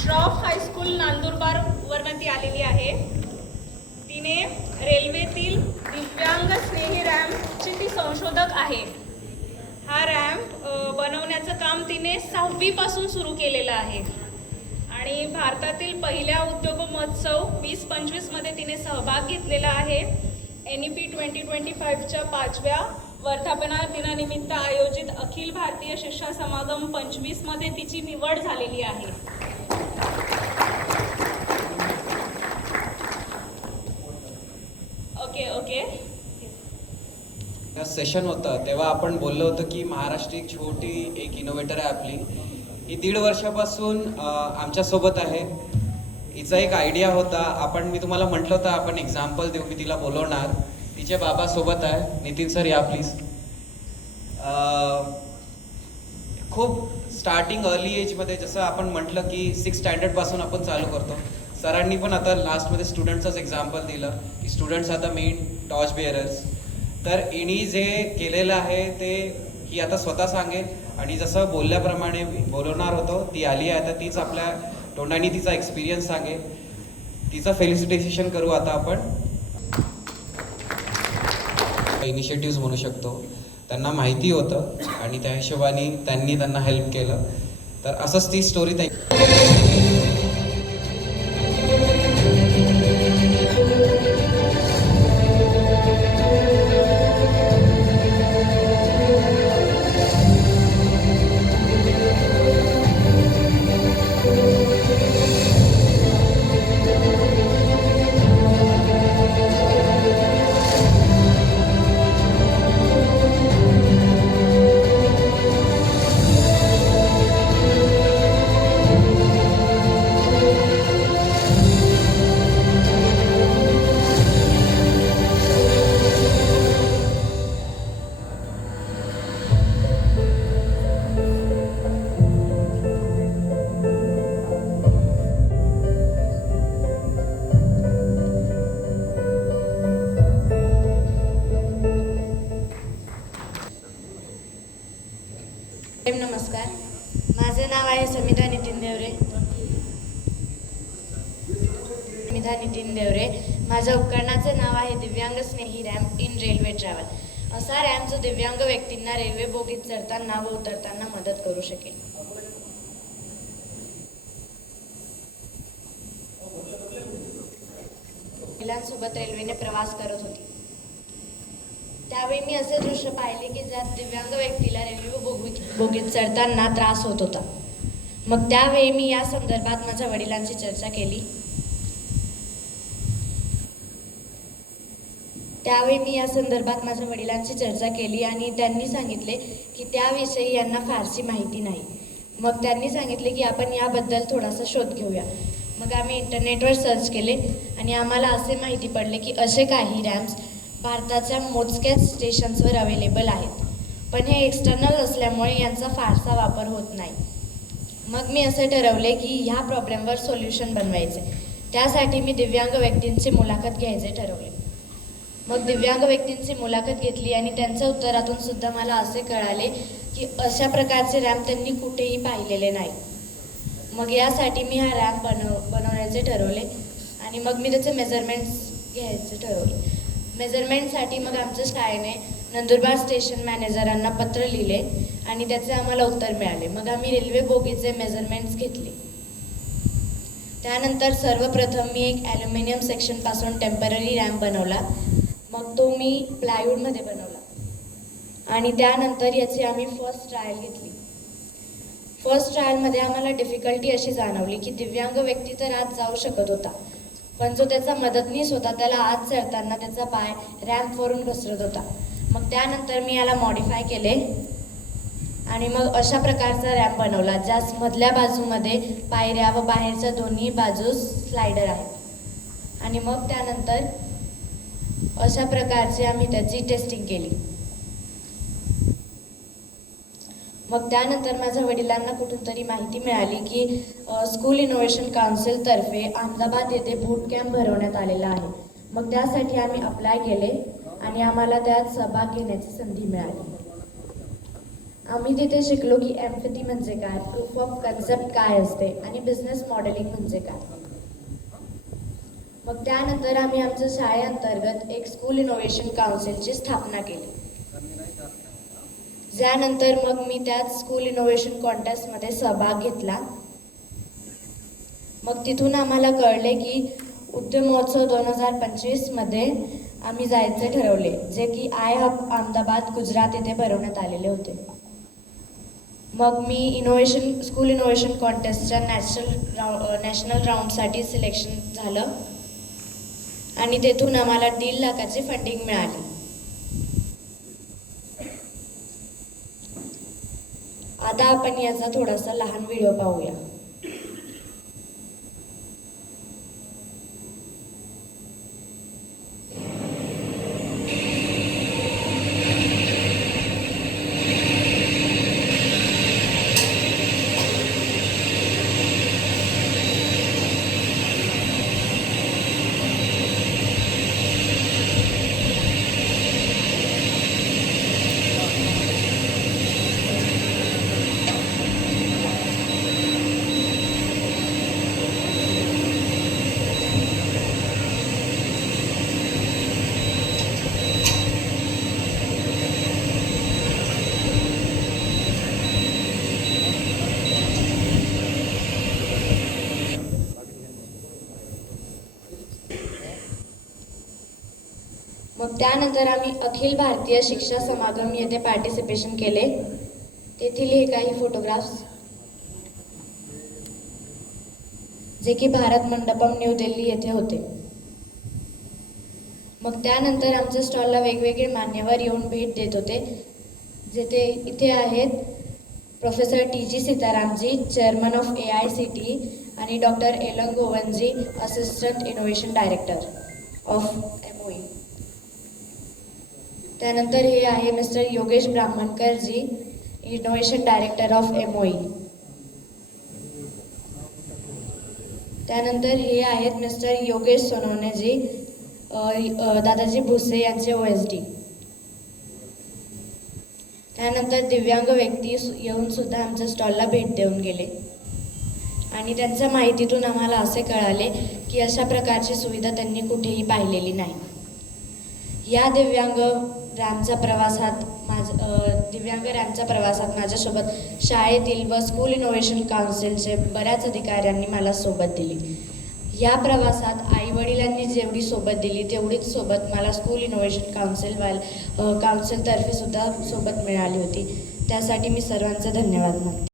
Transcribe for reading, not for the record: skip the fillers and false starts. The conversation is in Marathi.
श्रॉफ हायस्कूल नंदुरबारवरनं ती आलेली आहे. तिने रेल्वेतील दिव्यांग स्नेही रॅम्पची ती संशोधक आहे. हा रॅम्प बनवण्याचं काम तिने 6वी पासून सुरू केलेलं आहे आणि भारतातील पहिल्या उद्योग महोत्सव 2025 मध्ये तिने सहभाग घेतलेला आहे. NEP 2025च्या 5व्या वर्धापना दिनानिमित्त आयोजित अखिल भारतीय शिक्षा समागम 25 मध्ये तिची निवड झालेली आहे. ओके सेशन होतं तेव्हा आपण बोललो होतो की महाराष्ट्र एक छोटी एक इनोव्हेटर आहे आपली. ही 1.5 वर्षापासून आमच्यासोबत आहे. हिचा एक आयडिया होता. मी तुम्हाला म्हटलं होतं आपण एक्झाम्पल देऊ, मी तिला बोलवणार. तिचे बाबा सोबत आहे. नितीन सर या प्लीज. खूप स्टार्टिंग अर्ली एजमध्ये जसं आपण म्हटलं की 6th स्टँडर्डपासून आपण चालू करतो. सरांनी पण आता लास्टमध्ये स्टुडंट्सच एक्झाम्पल दिलं की स्टुडंट्स आता मेन टॉर्च बेअरर्स. तर हिने जे केलेलं आहे ते ही आता स्वतः सांगेल आणि जसं बोलल्याप्रमाणे बोलवणार होतो ती आली आहे. आता तीच आपल्या तोंडाने तिचा एक्सपिरियन्स सांगेल. तिचं फेलिसिटेशन करू आता आपण. इनिशिएटिव्ह म्हणू शकतो. त्यांना माहिती होतं आणि त्या हिशोबाने त्यांना हेल्प केलं. तर असंच ती स्टोरी नमस्कार, माझे नाव आहे समिधा नितीन देवरे. माझ्या उपकरणाचे नाव आहे दिव्यांग स्नेही रॅम्प इन रेल्वे ट्रॅव्हल. असा रॅम्प जो दिव्यांग व्यक्तींना रेल्वे बोगीत चढताना व उतरताना मदत करू शकेल. महिलांसोबत रेल्वेने प्रवास करत होती. त्यावेळी मी असे दृश्य पाहिले की ज्यात दिव्यांग व्यक्तीला रेल्वे बोगीत चढताना त्रास होत होता. मग त्यावेळी मी या संदर्भात माझ्या वडिलांची चर्चा केली आणि त्यांनी सांगितले की त्याविषयी यांना फारशी माहिती नाही. मग त्यांनी सांगितले की आपण याबद्दल थोडासा शोध घेऊया. मग आम्ही इंटरनेटवर सर्च केले आणि आम्हाला असे माहिती पडले की असे काही रॅम्प्स भारताच्या मोजक्याच स्टेशन्सवर अवेलेबल आहेत, पण हे एक्सटर्नल असल्यामुळे यांचा फारसा वापर होत नाही. मग मी असे ठरवले की ह्या प्रॉब्लेमवर सोल्युशन बनवायचे. त्यासाठी मी दिव्यांग व्यक्तींची मुलाखत घ्यायचे ठरवले. मग दिव्यांग व्यक्तींची मुलाखत घेतली आणि त्यांच्या उत्तरातून सुद्धा मला असे कळाले की अशा प्रकारचे रॅम्प त्यांनी कुठेही पाहिलेले नाही. मग यासाठी मी हा रॅम्प बनवण्याचे ठरवले आणि मग मी त्याचे मेजरमेंट्स घ्यायचे ठरवले. मेजरमेंटसाठी मग आमच्या शाळेने नंदुरबार स्टेशन मॅनेजरांना पत्र लिहिले आणि त्याचे आम्हाला उत्तर मिळाले. मग आम्ही रेल्वे बोगीचे मेजरमेंट्स घेतले. त्यानंतर सर्वप्रथम मी एक ॲल्युमिनियम सेक्शनपासून टेम्पररी रॅम्प बनवला. मग तो मी प्लायवूडमध्ये बनवला आणि त्यानंतर याची आम्ही फर्स्ट ट्रायल घेतली. फर्स्ट ट्रायलमध्ये आम्हाला डिफिकल्टी अशी जाणवली की दिव्यांग व्यक्ती तर आत जाऊ शकत होता, पण जो त्याचा मदतनीस होता त्याला आत चढताना त्याचा पाय रॅम्पवरून घसरत होता. मग त्यानंतर मी याला मॉडिफाय केले आणि मग अशा प्रकारचा रॅम्प बनवला ज्यास मधल्या बाजूमध्ये पायऱ्या व बाहेरच्या दोन्ही बाजूस स्लायडर आहे. आणि मग त्यानंतर अशा प्रकारची आम्ही त्याची टेस्टिंग केली. मग त्यानंतर माझ्या वडिलांना कुठून तरी माहिती मिळाली की स्कूल इनोव्हेशन काउन्सिलतर्फे अहमदाबाद येथे बूट कॅम्प भरवण्यात आलेला आहे. मग त्यासाठी आम्ही अप्लाय केले आणि आम्हाला त्यात सहभाग घेण्याची संधी मिळाली. आम्ही तिथे शिकलो की एम्पॅथी म्हणजे काय, प्रूफ ऑफ कन्सेप्ट काय असते आणि बिझनेस मॉडेलिंग म्हणजे काय. मग त्यानंतर आम्ही आमच्या शाळेअंतर्गत एक स्कूल इनोव्हेशन काउन्सिलची स्थापना केली. त्यानंतर मग मी त्याच स्कूल इनोव्हेशन कॉन्टेस्टमध्ये सहभाग घेतला. मग तिथून आम्हाला कळले की उद्यम महोत्सव 2025मध्ये आम्ही जायचे ठरवले, जे की आय हब अहमदाबाद गुजरात येथे भरवण्यात आलेले होते. मग मी स्कूल इनोव्हेशन कॉन्टेस्टच्या नॅशनल राऊंडसाठी सिलेक्शन झालं आणि तेथून आम्हाला 1.5 लाखाची फंडिंग मिळाली. आता आपण याचा थोडासा लहान व्हिडिओ पाहूया. मग त्यानंतर आम्ही अखिल भारतीय शिक्षा समागम येथे पार्टिसिपेशन केले. तेथील हे काही फोटोग्राफ्स, जे की भारत मंडपम न्यू दिल्ली येथे होते. मग त्यानंतर आमच्या स्टॉलला वेगवेगळे मान्यवर येऊन भेट देत होते. इथे आहेत प्रोफेसर TG सीतारामजी, चेअरमन ऑफ AICTE, आणि डॉक्टर एलन गोवनजी, assistant innovation director of MOE. त्यानंतर हे आहे मिस्टर योगेश ब्राह्मणकरजी, इनोव्हेशन डायरेक्टर ऑफ MOE. त्यानंतर हे आहेत मिस्टर योगेश सोनवणेजी, दादाजी भुसे यांचे OSD. त्यानंतर दिव्यांग व्यक्ती येऊन सुद्धा आमच्या स्टॉलला भेट देऊन गेले आणि त्यांच्या माहितीतून आम्हाला असे कळाले की अशा प्रकारची सुविधा त्यांनी कुठेही पाहिलेली नाही. या दिव्यांग रॅम्पच्या प्रवासात माझ्यासोबत शाळेतील व स्कूल इनोव्हेशन काउन्सिलचे बऱ्याच अधिकाऱ्यांनी मला सोबत दिली. या प्रवासात आईवडिलांनी जेवढी सोबत दिली तेवढीच सोबत मला स्कूल इनोव्हेशन काउन्सिलतर्फे सुद्धा सोबत मिळाली होती. त्यासाठी मी सर्वांचे धन्यवाद मानते.